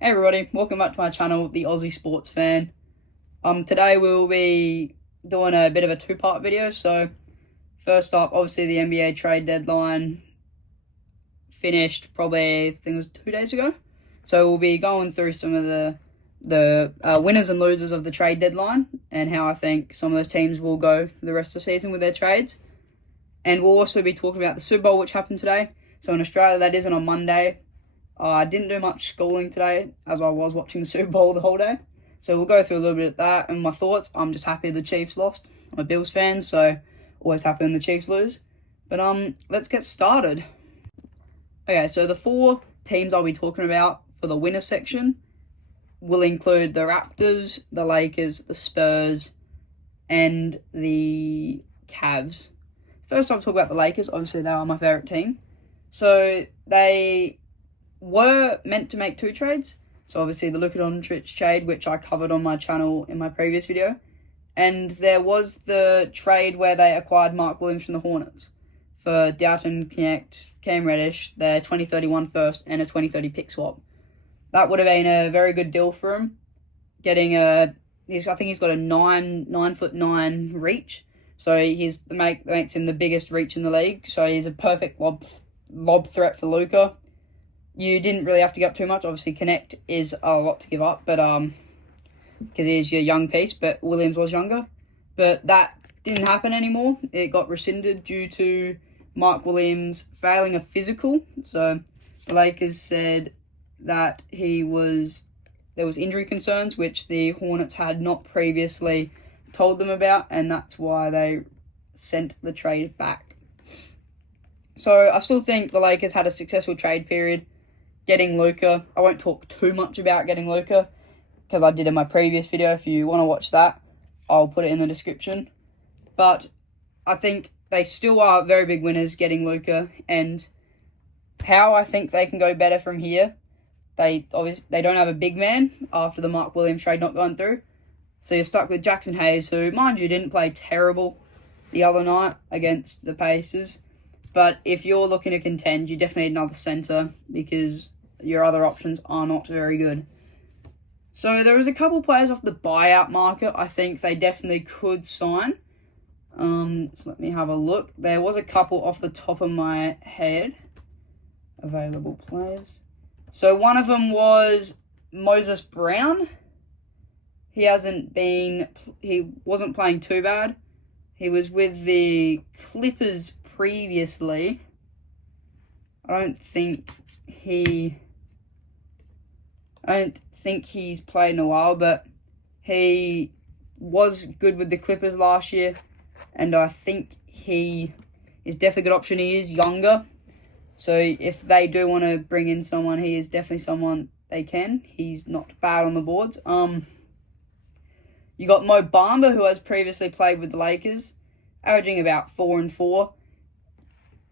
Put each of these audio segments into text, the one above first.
Hey everybody, welcome back to my channel, The Aussie Sports Fan. Today we'll be doing a bit of a two-part video. So first up, obviously the NBA trade deadline finished probably, I think it was 2 days ago. So we'll be going through some of the winners and losers of the trade deadline and how I think some of those teams will go for the rest of the season with their trades. And we'll also be talking about the Super Bowl, which happened today. So in Australia, that isn't on Monday. I didn't do much schooling today as I was watching the Super Bowl the whole day. So we'll go through a little bit of that and my thoughts. I'm just happy the Chiefs lost. I'm a Bills fan, so always happy when the Chiefs lose. But let's get started. Okay, so the 4 teams I'll be talking about for the winner section will include the Raptors, the Lakers, the Spurs, and the Cavs. First, I'll talk about the Lakers. Obviously, they are my favourite team. So they were meant to make 2 trades. So obviously the Luka Doncic trade, which I covered on my channel in my previous video. And there was the trade where they acquired Mark Williams from the Hornets for Dalton Knecht, Cam Reddish, their 2031 first and a 2030 pick swap. That would have been a very good deal for him. Getting I think he's got a 9'9" reach. So that makes him the biggest reach in the league. So he's a perfect lob threat for Luka. You didn't really have to give up too much. Obviously, Knecht is a lot to give up, but because he's your young piece, but Williams was younger. But that didn't happen anymore. It got rescinded due to Mark Williams failing a physical. So the Lakers said that there was injury concerns, which the Hornets had not previously told them about, and that's why they sent the trade back. So I still think the Lakers had a successful trade period. Getting Luka, I won't talk too much about getting Luka because I did in my previous video. If you want to watch that, I'll put it in the description. But I think they still are very big winners getting Luka, and how I think they can go better from here. They don't have a big man after the Mark Williams trade not going through. So you're stuck with Jackson Hayes, who, mind you, didn't play terrible the other night against the Pacers. But if you're looking to contend, you definitely need another center because your other options are not very good. So there was a couple players off the buyout market I think they definitely could sign. So let me have a look. There was a couple off the top of my head. Available players. So one of them was Moses Brown. He wasn't playing too bad. He was with the Clippers previously. I don't think he's played in a while, but he was good with the Clippers last year, and I think he is definitely a good option. He is younger, so if they do want to bring in someone, he is definitely someone they can. He's not bad on the boards. You got Mo Bamba, who has previously played with the Lakers, averaging about 4 and 4.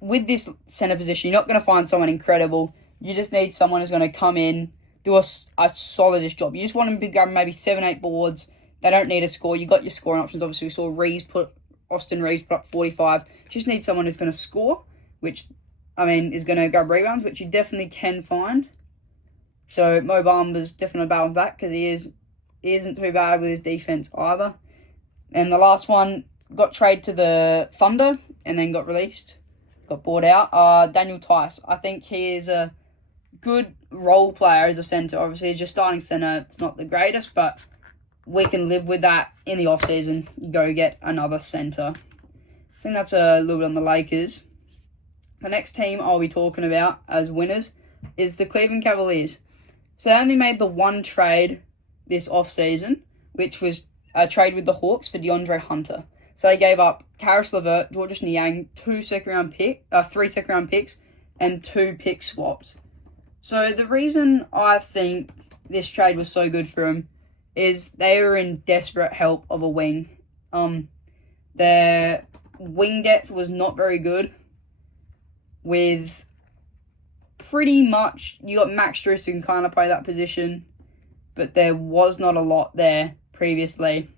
With this center position, you're not going to find someone incredible. You just need someone who's going to come in, do a solid job. You just want them to grab maybe 7-8 boards. They don't need a score. You got your scoring options. Obviously, we saw Austin Reeves put up 45. Just need someone who's going to score, which, is going to grab rebounds, which you definitely can find. So Mo Bamba's definitely bad with that because he isn't too bad with his defense either. And the last one got traded to the Thunder and then got released. Got bought out. Daniel Tice. I think he is a good role player as a center. Obviously, as your starting center, it's not the greatest, but we can live with that in the offseason. You go get another center. I think that's a little bit on the Lakers. The next team I'll be talking about as winners is the Cleveland Cavaliers. So they only made the one trade this offseason, which was a trade with the Hawks for DeAndre Hunter. So they gave up Karis LeVert, Georges Niang, 3 second-round picks, and 2 pick swaps. So the reason I think this trade was so good for them is they were in desperate help of a wing. Their wing depth was not very good. With pretty much, you got Max Strus who can kind of play that position, but there was not a lot there previously.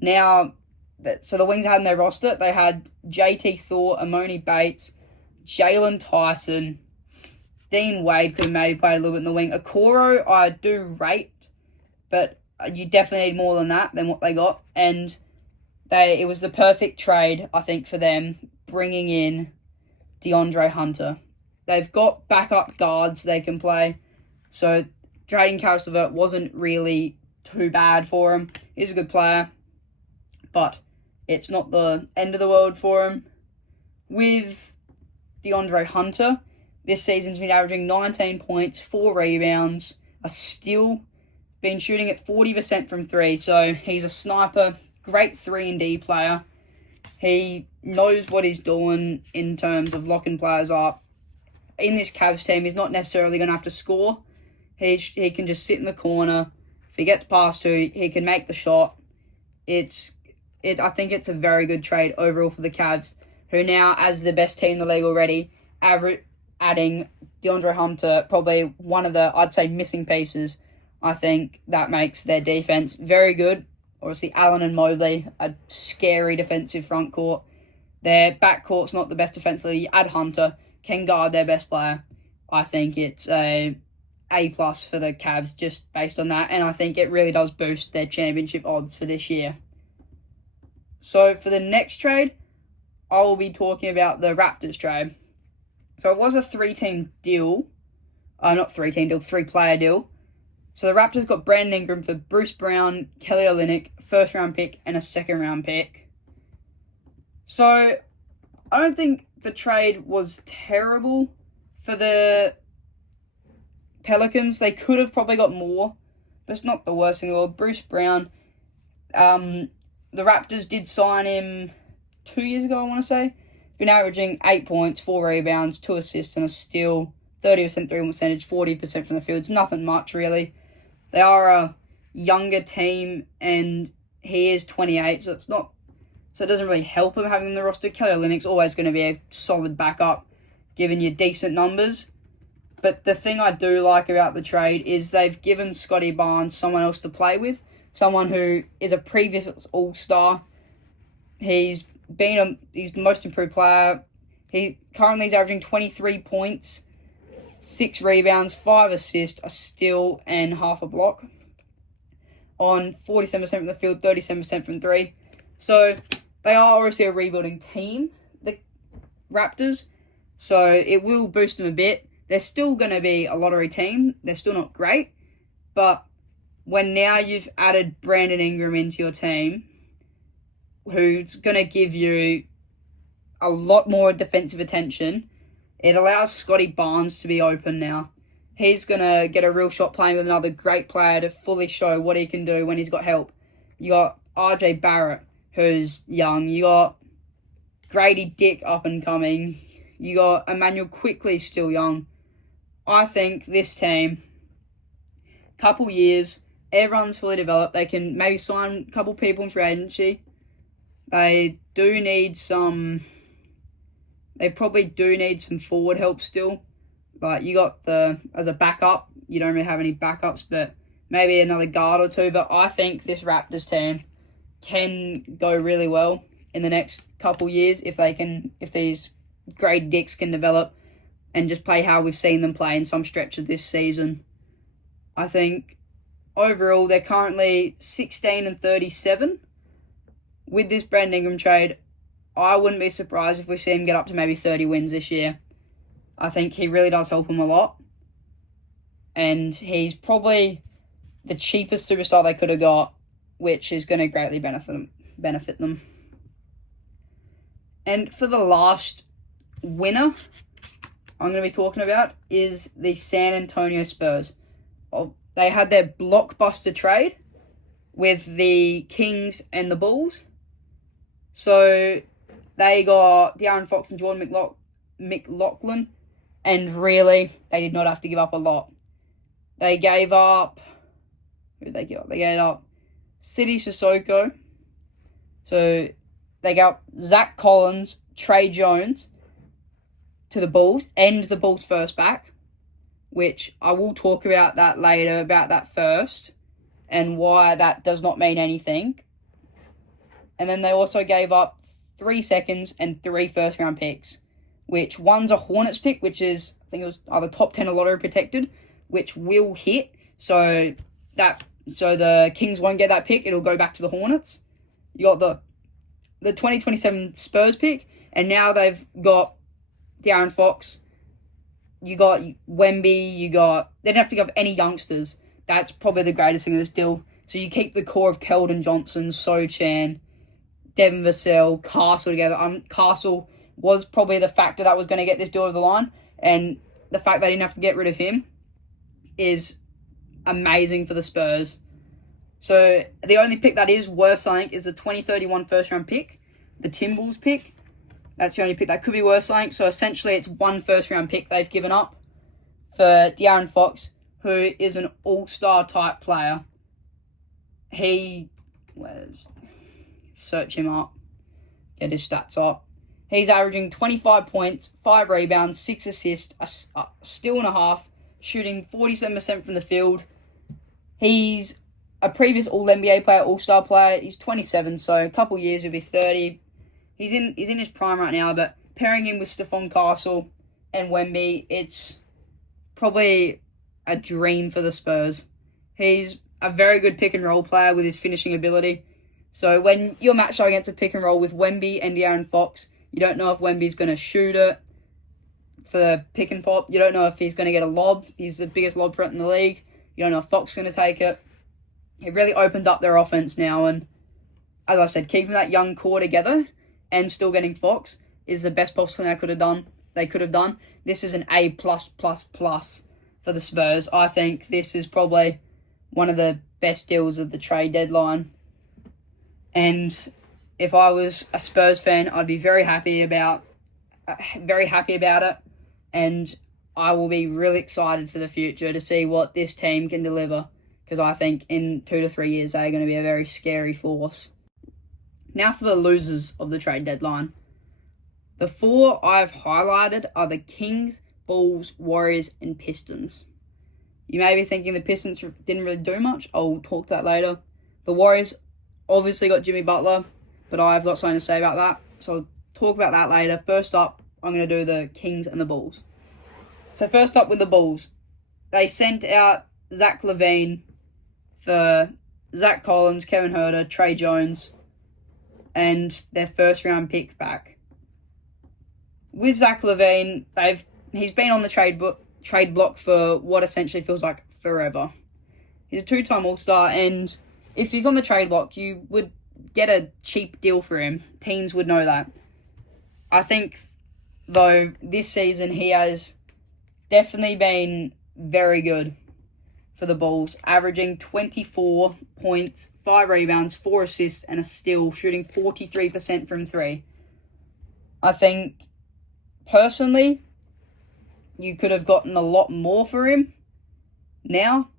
Now, so the Wings had in their roster, they had JT Thor, Amoni Bates, Jalen Tyson, Dean Wade could have maybe played a little bit in the wing. Okoro, I do rate, but you definitely need more than what they got. And it was the perfect trade, I think, for them, bringing in DeAndre Hunter. They've got backup guards they can play, so trading Caris LeVert wasn't really too bad for him. He's a good player, but it's not the end of the world for him. With DeAndre Hunter, this season's been averaging 19 points, 4 rebounds, a steal, been shooting at 40% from 3, so he's a sniper, great 3-and-D player. He knows what he's doing in terms of locking players up. In this Cavs team, he's not necessarily going to have to score. He can just sit in the corner. If he gets past two, he can make the shot. I think it's a very good trade overall for the Cavs, who now, as the best team in the league already, adding DeAndre Hunter, probably one of the, I'd say, missing pieces. I think that makes their defense very good. Obviously, Allen and Mobley, a scary defensive front court. Their backcourt's not the best defensively. You add Hunter, can guard their best player. I think it's A+ for the Cavs just based on that, and I think it really does boost their championship odds for this year. So for the next trade, I will be talking about the Raptors trade. So it was a 3-team deal. Not 3-team deal, 3-player deal. So the Raptors got Brandon Ingram for Bruce Brown, Kelly Olynyk, first-round pick, and a second-round pick. So I don't think the trade was terrible for the Pelicans. They could have probably got more, but it's not the worst thing in the world. Bruce Brown, the Raptors did sign him 2 years ago, I want to say. Been averaging 8 points, 4 rebounds, 2 assists, and a steal. 30% 3-point percentage, 40% from the field. It's nothing much, really. They are a younger team, and he is 28, so it doesn't really help him having him in the roster. Kelly Olynyk's always going to be a solid backup, giving you decent numbers. But the thing I do like about the trade is they've given Scotty Barnes someone else to play with, someone who is a previous All-Star. He's the most improved player. He currently is averaging 23 points, 6 rebounds, 5 assists, a steal, and half a block on 47% from the field, 37% from 3. So they are obviously a rebuilding team, the Raptors, so it will boost them a bit. They're still going to be a lottery team. They're still not great, but when now you've added Brandon Ingram into your team, who's going to give you a lot more defensive attention, it allows Scotty Barnes to be open now. He's going to get a real shot playing with another great player to fully show what he can do when he's got help. You got RJ Barrett, who's young. You got Grady Dick up and coming. You got Emmanuel Quickley still young. I think this team, couple years, everyone's fully developed. They can maybe sign a couple people in free agency. They probably do need some forward help still. But you got as a backup, you don't really have any backups, but maybe another guard or two. But I think this Raptors team can go really well in the next couple years if these Grady Dicks can develop and just play how we've seen them play in some stretches this season. I think overall they're currently 16-37. With this Brandon Ingram trade, I wouldn't be surprised if we see him get up to maybe 30 wins this year. I think he really does help him a lot. And he's probably the cheapest superstar they could have got, which is going to greatly benefit them. And for the last winner I'm going to be talking about is the San Antonio Spurs. They had their blockbuster trade with the Kings and the Bulls. So they got De'Aaron Fox and Jordan McLaughlin, and really, they did not have to give up a lot. They gave up... Who did they give up? They gave up City Sissoko. So they got Zach Collins, Trey Jones to the Bulls, and the Bulls first back, which I will talk about that later, about that first, and why that does not mean anything. And then they also gave up 3 seconds and 3 first-round picks, which one's a Hornets pick, which is think it was either top 10 or lottery protected, which will hit. So the Kings won't get that pick. It'll go back to the Hornets. You got the 2027 Spurs pick, and now they've got De'Aaron Fox. You got Wemby. They don't have to give up any youngsters. That's probably the greatest thing of this deal. So you keep the core of Keldon Johnson, So Chan, Devin Vassell, Castle together. Castle was probably the factor that was going to get this deal over the line, and the fact they didn't have to get rid of him is amazing for the Spurs. So the only pick that is worth something is the 2031 first round pick, the Timberwolves pick. That's the only pick that could be worth something. So essentially it's one first round pick they've given up for De'Aaron Fox, who is an all-star type player. Search him up, get his stats up. He's averaging 25 points, 5 rebounds, 6 assists, a steal and a half, shooting 47% from the field. He's a previous All-NBA player, All-Star player. He's 27, so a couple years he'll be 30. He's in his prime right now, but pairing him with Stephon Castle and Wemby, it's probably a dream for the Spurs. He's a very good pick-and-roll player with his finishing ability. So when you're matched up against a pick-and-roll with Wemby and De'Aaron Fox, you don't know if Wemby's going to shoot it for the pick and pop. You don't know if he's going to get a lob. He's the biggest lob threat in the league. You don't know if Fox is going to take it. It really opens up their offense now. And as I said, keeping that young core together and still getting Fox is the best possible thing they could have done. This is an A+++ for the Spurs. I think this is probably one of the best deals of the trade deadline. And if I was a Spurs fan, I'd be very happy about it, and I will be really excited for the future to see what this team can deliver, because I think in 2 to 3 years they're going to be a very scary force. Now for the losers of the trade deadline. The 4 I've highlighted are the Kings, Bulls, Warriors, and Pistons. You may be thinking the Pistons didn't really do much. I'll talk to that later. The Warriors obviously got Jimmy Butler, but I've got something to say about that, so I'll talk about that later. First up, I'm going to do the Kings and the Bulls. So first up with the Bulls, they sent out Zach LaVine for Zach Collins, Kevin Huerter, Trey Jones, and their first round pick back. With Zach LaVine, he's been on the trade block for what essentially feels like forever. He's a 2-time All-Star, and if he's on the trade block, you would get a cheap deal for him. Teams would know that. I think, though, this season he has definitely been very good for the Bulls, averaging 24 points, 5 rebounds, 4 assists, and a steal, shooting 43% from 3. I think, personally, you could have gotten a lot more for him. Now,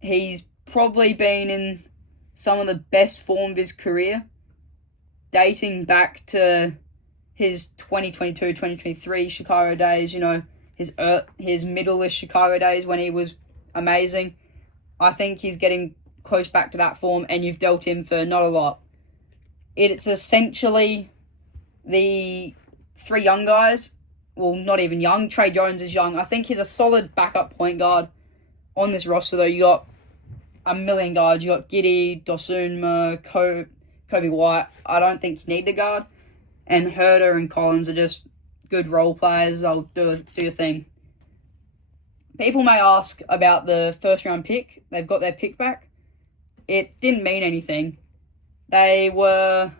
he's probably been in some of the best form of his career, dating back to his 2022-2023 Chicago days, his middle-ish Chicago days when he was amazing. I think he's getting close back to that form, and you've dealt him for not a lot. It's essentially the 3 young guys. Well, not even young. Trey Jones is young. I think he's a solid backup point guard on this roster, though. You got a million guards. You got Giddey, Dosunmu, Kobe White. I don't think you need the guard. And Huerter and Collins are just good role players. They'll do your thing. People may ask about the first round pick. They've got their pick back. It didn't mean anything. The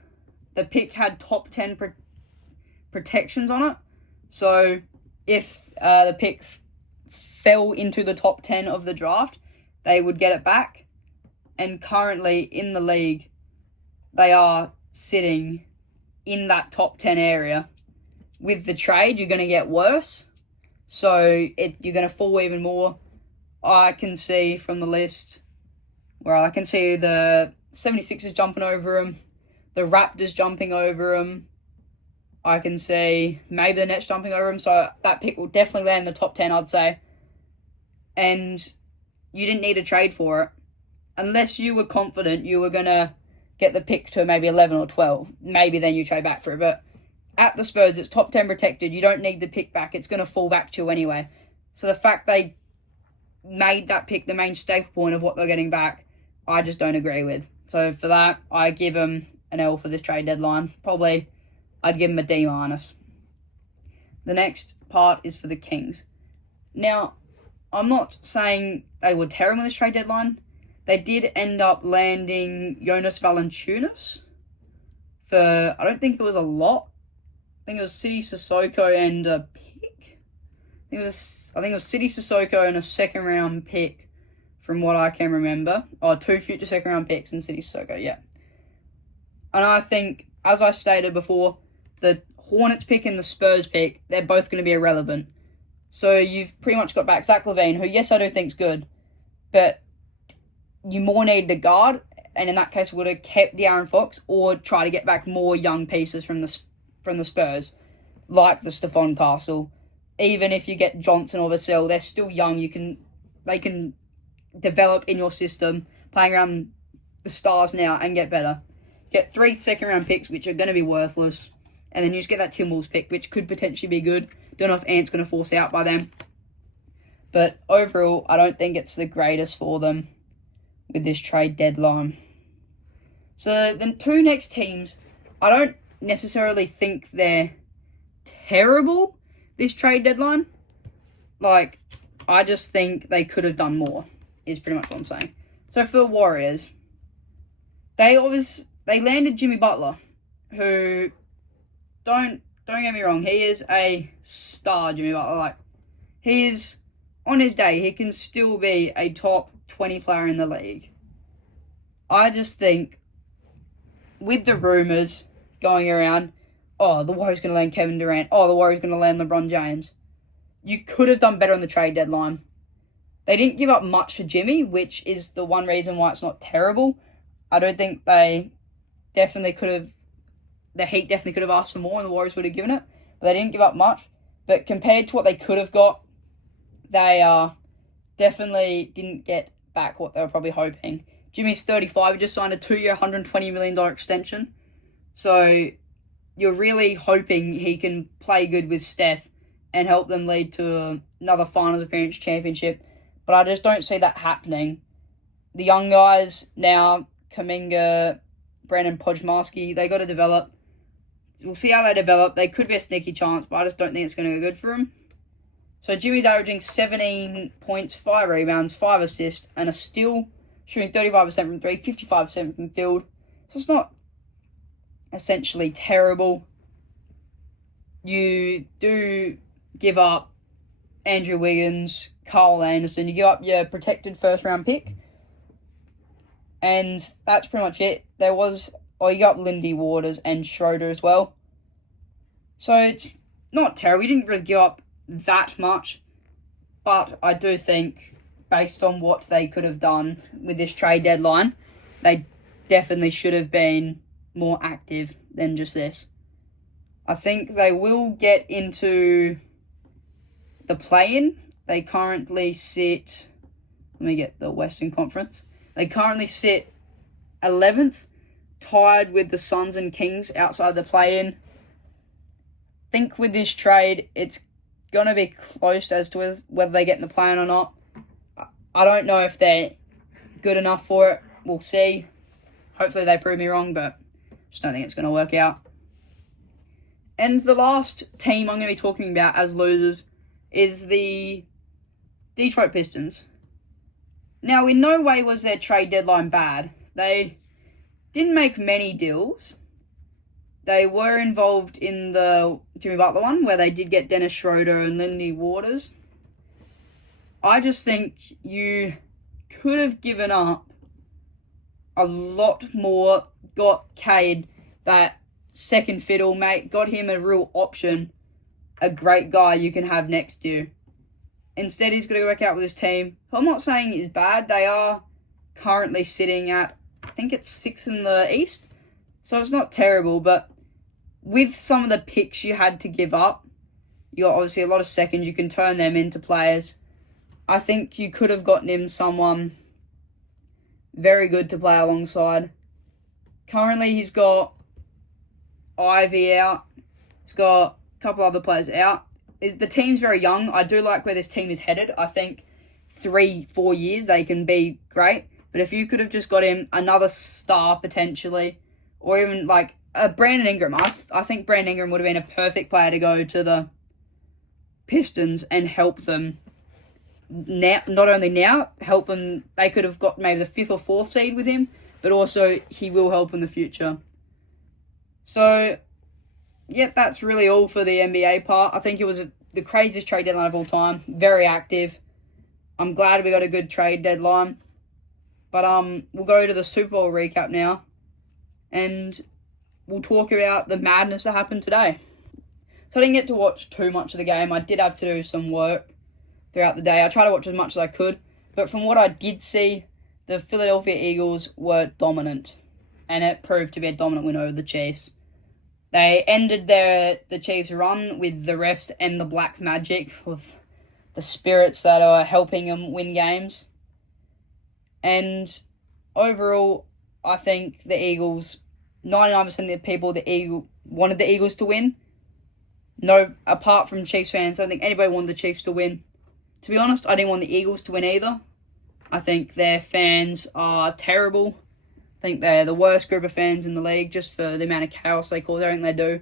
pick had top 10 protections on it. So if the pick fell into the top 10 of the draft, they would get it back. And currently in the league, they are sitting in that top 10 area. With the trade, you're going to get worse. So you're going to fall even more. I can see from the list, I can see the 76ers jumping over them, the Raptors jumping over them. I can see maybe the Nets jumping over them. So that pick will definitely land in the top 10, I'd say. And you didn't need a trade for it. Unless you were confident you were going to get the pick to maybe 11 or 12. Maybe then you trade back for it. But at the Spurs, it's top 10 protected. You don't need the pick back. It's going to fall back to you anyway. So the fact they made that pick the main staple point of what they're getting back, I just don't agree with. So for that, I give them an L for this trade deadline. Probably, I'd give them a D-. The next part is for the Kings. Now, I'm not saying they were terrible in this trade deadline. They did end up landing Jonas Valanciunas for, I don't think it was a lot. I think it was City Sissoko and a pick. I think it was City Sissoko and a second round pick, from what I can remember. Oh, 2 future second round picks in City Sissoko, yeah. And I think, as I stated before, the Hornets pick and the Spurs pick, they're both going to be irrelevant. So you've pretty much got back Zach LaVine, who, yes, I do think's good, but you more needed a guard, and in that case would have kept De'Aaron Fox or try to get back more young pieces from the Spurs, like the Stephon Castle. Even if you get Johnson or Vassell, they're still young. They can develop in your system, playing around the stars now, and get better. Get 3 second-round picks, which are going to be worthless, and then you just get that Timberwolves pick, which could potentially be good. Don't know if Ant's going to force out by them. But overall, I don't think it's the greatest for them with this trade deadline. So the 2 next teams, I don't necessarily think they're terrible this trade deadline. I just think they could have done more, is pretty much what I'm saying. So for the Warriors, they landed Jimmy Butler, who, don't get me wrong, he is a star, Jimmy Butler. He is, on his day, he can still be a top 20 player in the league. I just think, with the rumours going around, oh, the Warriors going to land Kevin Durant, oh, the Warriors going to land LeBron James, you could have done better on the trade deadline. They didn't give up much for Jimmy, which is the one reason why it's not terrible. I don't think the Heat definitely could have asked for more and the Warriors would have given it, but they didn't give up much. But compared to what they could have got, they definitely didn't get back what they were probably hoping. Jimmy's 35, he just signed a 2-year, $120 million extension. So you're really hoping he can play good with Steph and help them lead to another finals appearance championship. But I just don't see that happening. The young guys now, Kuminga, Brandon Podjamowski, they got to develop. We'll see how they develop. They could be a sneaky chance, but I just don't think it's going to go good for them. So Jimmy's averaging 17 points, 5 rebounds, 5 assists, and a steal, shooting 35% from 3, 55% from field. So it's not essentially terrible. You do give up Andrew Wiggins, Carl Anderson. You give up your protected first-round pick. And that's pretty much it. You got Lindy Waters and Schroeder as well. So it's not terrible. You didn't really give up that much. But I do think, based on what they could have done with this trade deadline, they definitely should have been more active than just this. I think they will get into the play-in. They currently sit... Let me get the Western Conference. They currently sit 11th, tied with the Suns and Kings outside the play-in. I think with this trade, it's going to be close as to whether they get in the play-in or not. I don't know if they're good enough for it. We'll see. Hopefully they prove me wrong, but just don't think it's going to work out. And the last team I'm going to be talking about as losers is the Detroit Pistons. Now, in no way was their trade deadline bad. They didn't make many deals. They were involved in the Jimmy Butler one, where they did get Dennis Schroeder and Lindy Waters. I just think you could have given up a lot more, got Cade, that second fiddle, mate, got him a real option, a great guy you can have next to you. Instead, he's going to work out with his team. I'm not saying it's bad. They are currently sitting at, I think it's 6th in the East. So it's not terrible, but with some of the picks you had to give up, you got obviously a lot of seconds. You can turn them into players. I think you could have gotten him someone very good to play alongside. Currently, he's got Ivy out. He's got a couple other players out. The team's very young. I do like where this team is headed. I think 3-4 years they can be great. But if you could have just got him another star potentially, or even like Brandon Ingram, I think Brandon Ingram would have been a perfect player to go to the Pistons and help them now. Not only now, help them. They could have got maybe the 5th or 4th seed with him, but also he will help in the future. So, yeah, that's really all for the NBA part. I think it was the craziest trade deadline of all time. Very active. I'm glad we got a good trade deadline. But we'll go to the Super Bowl recap now. And we'll talk about the madness that happened today. So I didn't get to watch too much of the game. I did have to do some work throughout the day. I tried to watch as much as I could. But from what I did see, the Philadelphia Eagles were dominant. And it proved to be a dominant win over the Chiefs. They ended the Chiefs' run with the refs and the black magic, with the spirits that are helping them win games. And overall, I think the Eagles, 99% of the people wanted the Eagles to win. No, apart from Chiefs fans, I don't think anybody wanted the Chiefs to win. To be honest, I didn't want the Eagles to win either. I think their fans are terrible. I think they're the worst group of fans in the league just for the amount of chaos they cause everything they do.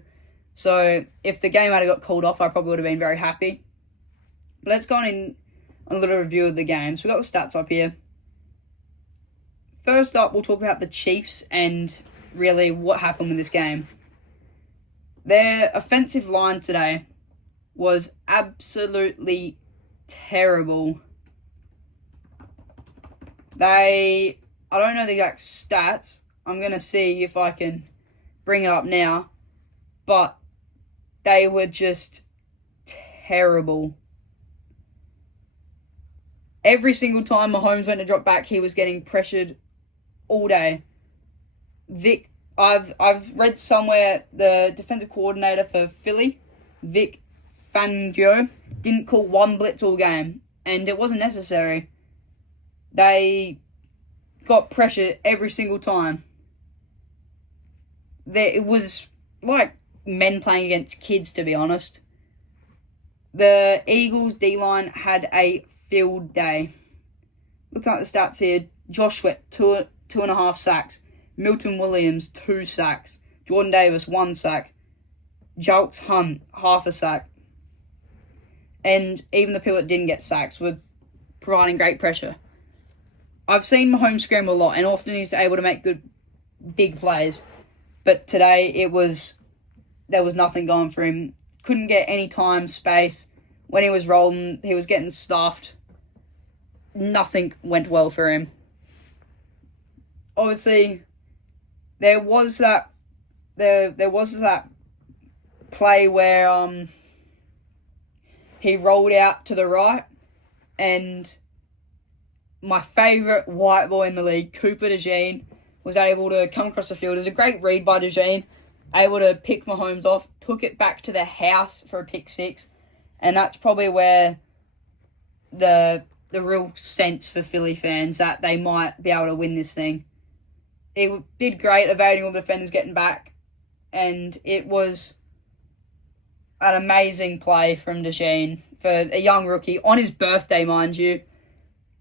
So if the game had got called off, I probably would have been very happy. But let's go on in a little review of the game. So we've got the stats up here. First up, we'll talk about the Chiefs and really what happened with this game. Their offensive line today was absolutely terrible. I don't know the exact stats. I'm going to see if I can bring it up now. But they were just terrible. Every single time Mahomes went to drop back, he was getting pressured all day. Vic, I've read somewhere the defensive coordinator for Philly, Vic Fangio, didn't call one blitz all game. And it wasn't necessary. They got pressure every single time. It was like men playing against kids, to be honest. The Eagles' D-line had a field day. Looking at the stats here, Josh Sweat, 2.5 sacks. Milton Williams, 2 sacks. Jordan Davis, 1 sack. Julks Hunt, 0.5 sack. And even the people that didn't get sacks were providing great pressure. I've seen Mahomes scramble a lot, and often he's able to make good, big plays. But today, there was nothing going for him. Couldn't get any time, space. When he was rolling, he was getting stuffed. Nothing went well for him. Obviously, there was that play where he rolled out to the right, and my favourite white boy in the league, Cooper DeJean, was able to come across the field. It was a great read by DeJean, able to pick Mahomes off, took it back to the house for a pick 6, and that's probably where the real sense for Philly fans that they might be able to win this thing. He did great evading all the defenders getting back, and it was an amazing play from DeJean for a young rookie on his birthday, mind you.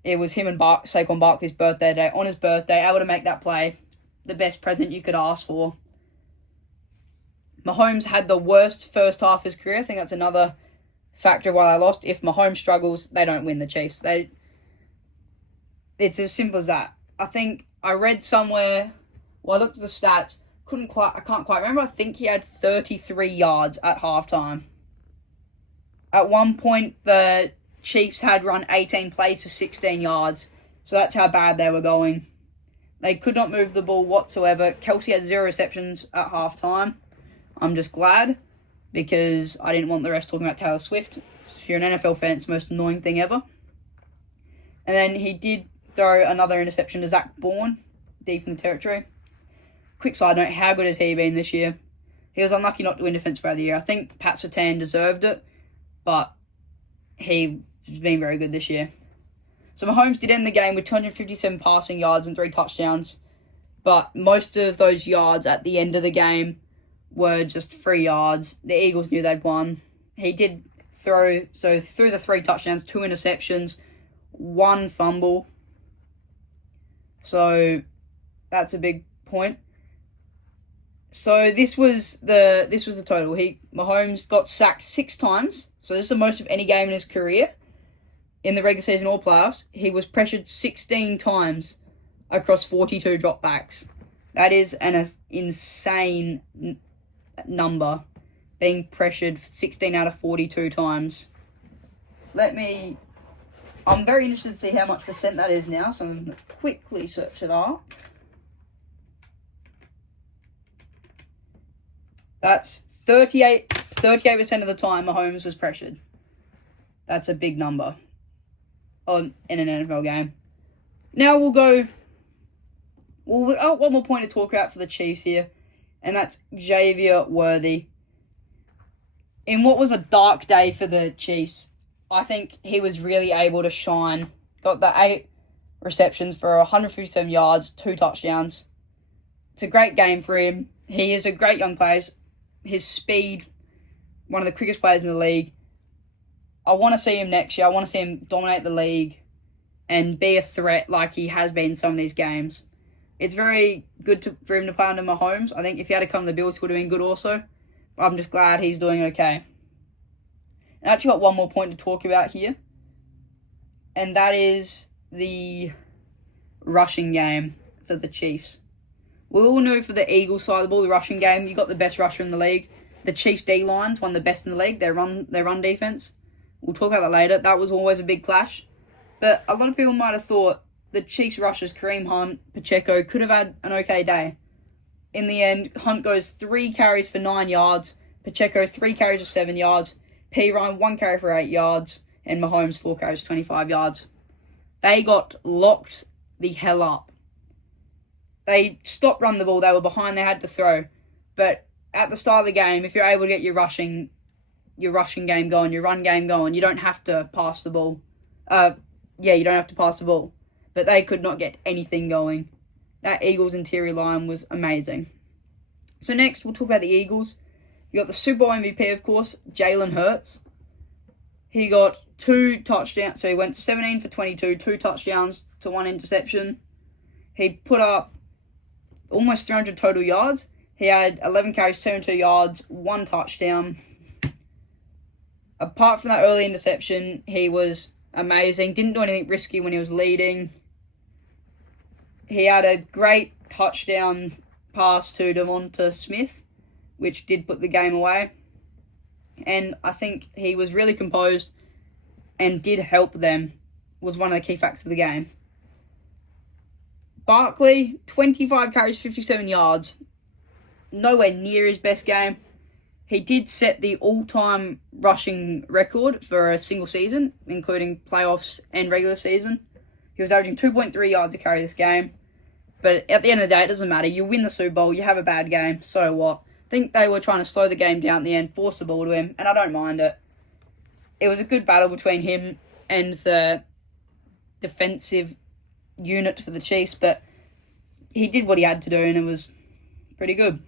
It was him and Saquon Barkley's birthday day. On his birthday, able to make that play. The best present you could ask for. Mahomes had the worst first half of his career. I think that's another factor why they lost. If Mahomes struggles, they don't win the Chiefs. It's as simple as that. I think I read somewhere, I looked at the stats, I can't quite remember. I think he had 33 yards at halftime. At one point, the Chiefs had run 18 plays for 16 yards. So that's how bad they were going. They could not move the ball whatsoever. Kelsey had 0 receptions at halftime. I'm just glad, because I didn't want the rest talking about Taylor Swift. If you're an NFL fan, it's the most annoying thing ever. And then he did throw another interception to Zach Bourne, deep in the territory. Quick side note, how good has he been this year? He was unlucky not to win Defensive Player of the Year. I think Pat Surtain deserved it, but he's been very good this year. So Mahomes did end the game with 257 passing yards and 3 touchdowns, but most of those yards at the end of the game were just 3 yards. The Eagles knew they'd won. He did throw the 3 touchdowns, 2 interceptions, 1 fumble. So that's a big point. So this was the total. Mahomes got sacked 6 times. So this is the most of any game in his career. In the regular season or playoffs, he was pressured 16 times across 42 dropbacks. That is an insane number, being pressured 16 out of 42 times. I'm very interested to see how much percent that is now, so I'm going to quickly search it up. That's 38% of the time Mahomes was pressured. That's a big number in an NFL game. Now we've got one more point to talk about for the Chiefs here, and that's Xavier Worthy. In what was a dark day for the Chiefs, I think he was really able to shine. Got the 8 receptions for 157 yards, 2 touchdowns. It's a great game for him. He is a great young player. His speed, one of the quickest players in the league. I want to see him next year. I want to see him dominate the league and be a threat like he has been in some of these games. It's very good for him to play under Mahomes. I think if he had to come to the Bills, he would have been good also. But I'm just glad he's doing okay. And I actually got one more point to talk about here. And that is the rushing game for the Chiefs. We all knew for the Eagles side of the ball, the rushing game, you got the best rusher in the league. The Chiefs' D-line's one of the best in the league. Their run defense. We'll talk about that later. That was always a big clash. But a lot of people might have thought the Chiefs rushers, Kareem Hunt, Pacheco, could have had an okay day. In the end, Hunt goes 3 carries for 9 yards. Pacheco, 3 carries for 7 yards. P. Ryan, 1 carry for 8 yards. And Mahomes, 4 carries for 25 yards. They got locked the hell up. They stopped running the ball. They were behind. They had to throw. But at the start of the game, if you're able to get your rushing game going, your run game going, you don't have to pass the ball. You don't have to pass the ball. But they could not get anything going. That Eagles interior line was amazing. So next, we'll talk about the Eagles. You got the Super Bowl MVP, of course, Jalen Hurts. He got 2 touchdowns. So he went 17 for 22, 2 touchdowns to 1 interception. He put up almost 300 total yards. He had 11 carries, 72 yards, 1 touchdown. Apart from that early interception, he was amazing. Didn't do anything risky when he was leading. He had a great touchdown pass to Devonta Smith, which did put the game away. And I think he was really composed and did help them, was one of the key factors of the game. Barkley, 25 carries, 57 yards. Nowhere near his best game. He did set the all-time rushing record for a single season, including playoffs and regular season. He was averaging 2.3 yards to carry this game. But at the end of the day, it doesn't matter. You win the Super Bowl, you have a bad game, so what? I think they were trying to slow the game down at the end, force the ball to him, and I don't mind it. It was a good battle between him and the defensive unit for the Chiefs, but he did what he had to do, and it was pretty good.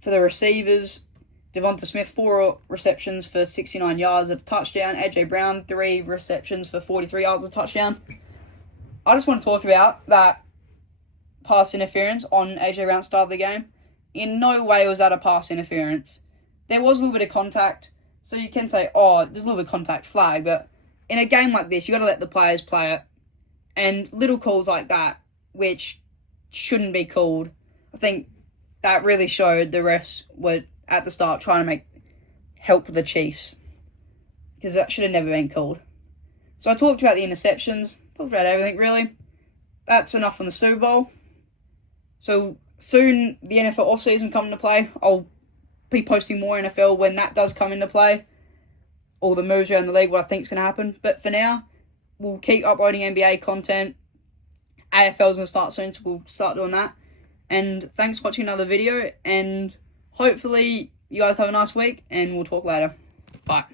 For the receivers, Devonta Smith, 4 receptions for 69 yards at a touchdown. A.J. Brown, 3 receptions for 43 yards at a touchdown. I just want to talk about that pass interference on A.J. Brown's start of the game. In no way was that a pass interference. There was a little bit of contact, so you can say, there's a little bit of contact flag, but in a game like this, you got to let the players play it. And little calls like that, which shouldn't be called, I think that really showed the refs were at the start trying to help the Chiefs, because that should have never been called. So I talked about the interceptions, talked about everything really. That's enough on the Super Bowl. So soon the NFL offseason come into play. I'll be posting more NFL when that does come into play. All the moves around the league, what I think is going to happen. But for now, we'll keep uploading NBA content. AFL's going to start soon, so we'll start doing that. And thanks for watching another video, and hopefully you guys have a nice week, and we'll talk later. Bye.